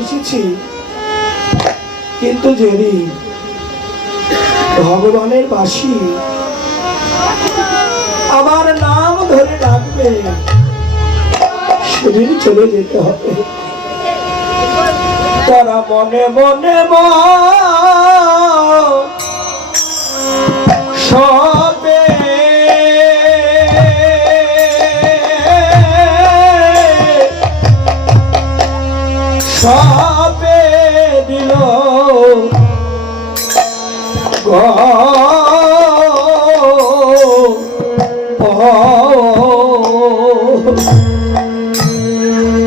এসেছি, কিন্তু যেদিন ভগবানের বাসী আমার নাম ধরে ডাকবে সেদিন চলে যেতে হবে। তারা মনে মনে সবে সবে দিল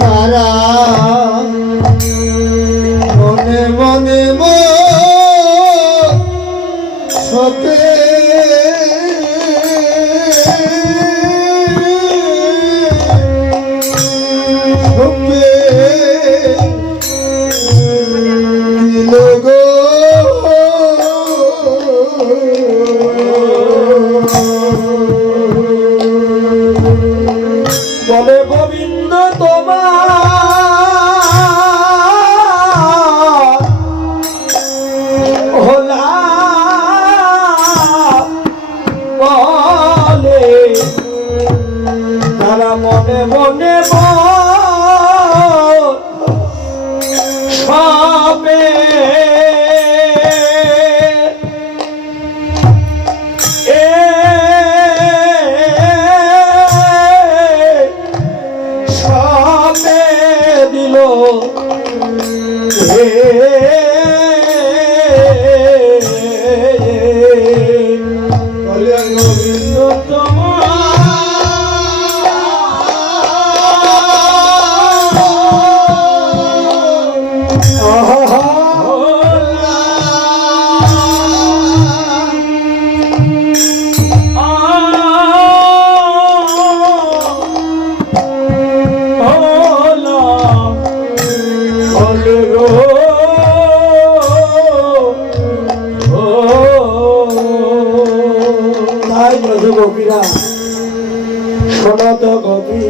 তারা মনে মনে সবে দিল গো বলে গোবিন্দ তোমার হলা বলে তারা মনে মনে সবে দিল গোবিন্দ তোমার গোপীরা শোনত গোপী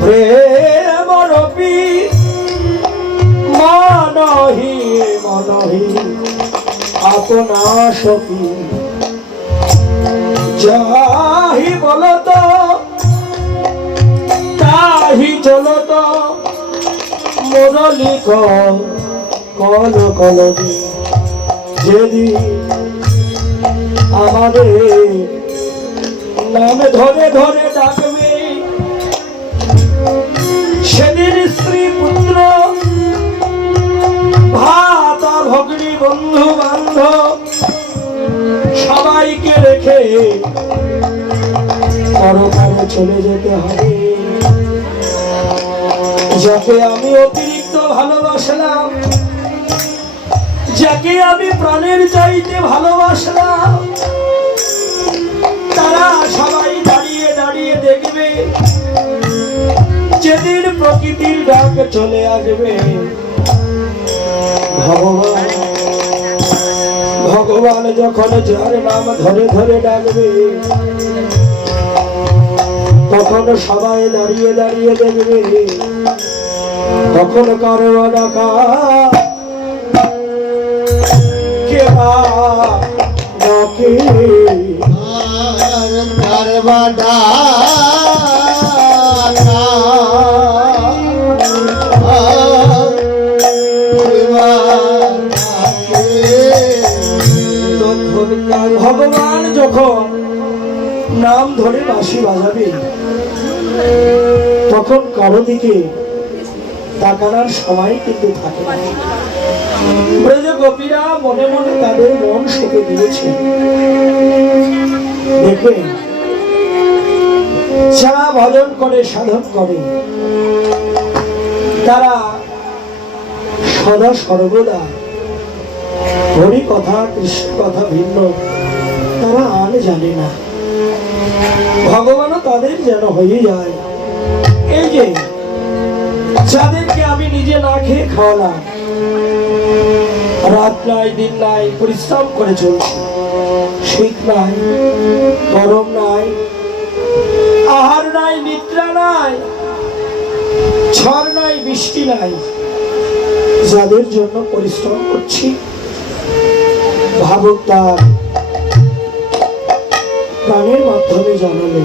প্রেম রূপী মনহি মনহি আপনা সখী যাহি বলত তাহি চলত মুরলি কল কলদি যেদিন আমাদের নাম ধরে ধরে ডাকবে সেদিন স্ত্রী পুত্র ভাতা ভগ্নী বন্ধু বান্ধব সবাইকে রেখে পরকালে চলে যেতে হবে। যাকে আমি অতিরিক্ত ভালোবাসলাম, যাকে আমি প্রাণের চাইতে ভালোবাসলাম, তারা সবাই দাঁড়িয়ে দাঁড়িয়ে দেখবে যেদিন প্রকৃতির ডাক চলে আসবে। ভগবান ভগবান যখন যার নাম ধরে ধরে ডাকবে তখন সবাই দাঁড়িয়ে দাঁড়িয়ে দেখবে তখন কারো ডাকা ভগবান যখন নাম ধরে বাঁশি বাজাবে তখন কারো দিকে তাকানোর সময় কিন্তু থাকে না। ব্রজ গোপীরা মনে মনে তাদের মন সঁপে দিয়েছে। দেখবেন যারা ভজন করে সাধন করে তারা সদা সর্বদা হরি কথা কৃষ্ণ কথা ভিন্ন তারা আর জানে না। ভগবানও তাদের যেন হয়ে যায়। এই যে যাদেরকে আমি নিজে না খেয়ে খাওয়ালাম, রাত নাই দিন নাই পরিশ্রম করে চলছে, শীত নাই গরম নাই, আহার নাই নিদ্রা নাই, ঝড় নাই বৃষ্টি নাই, যাদের জন্য পরিশ্রম করছি, ভাবুক তার প্রাণের মাধ্যমে জানালো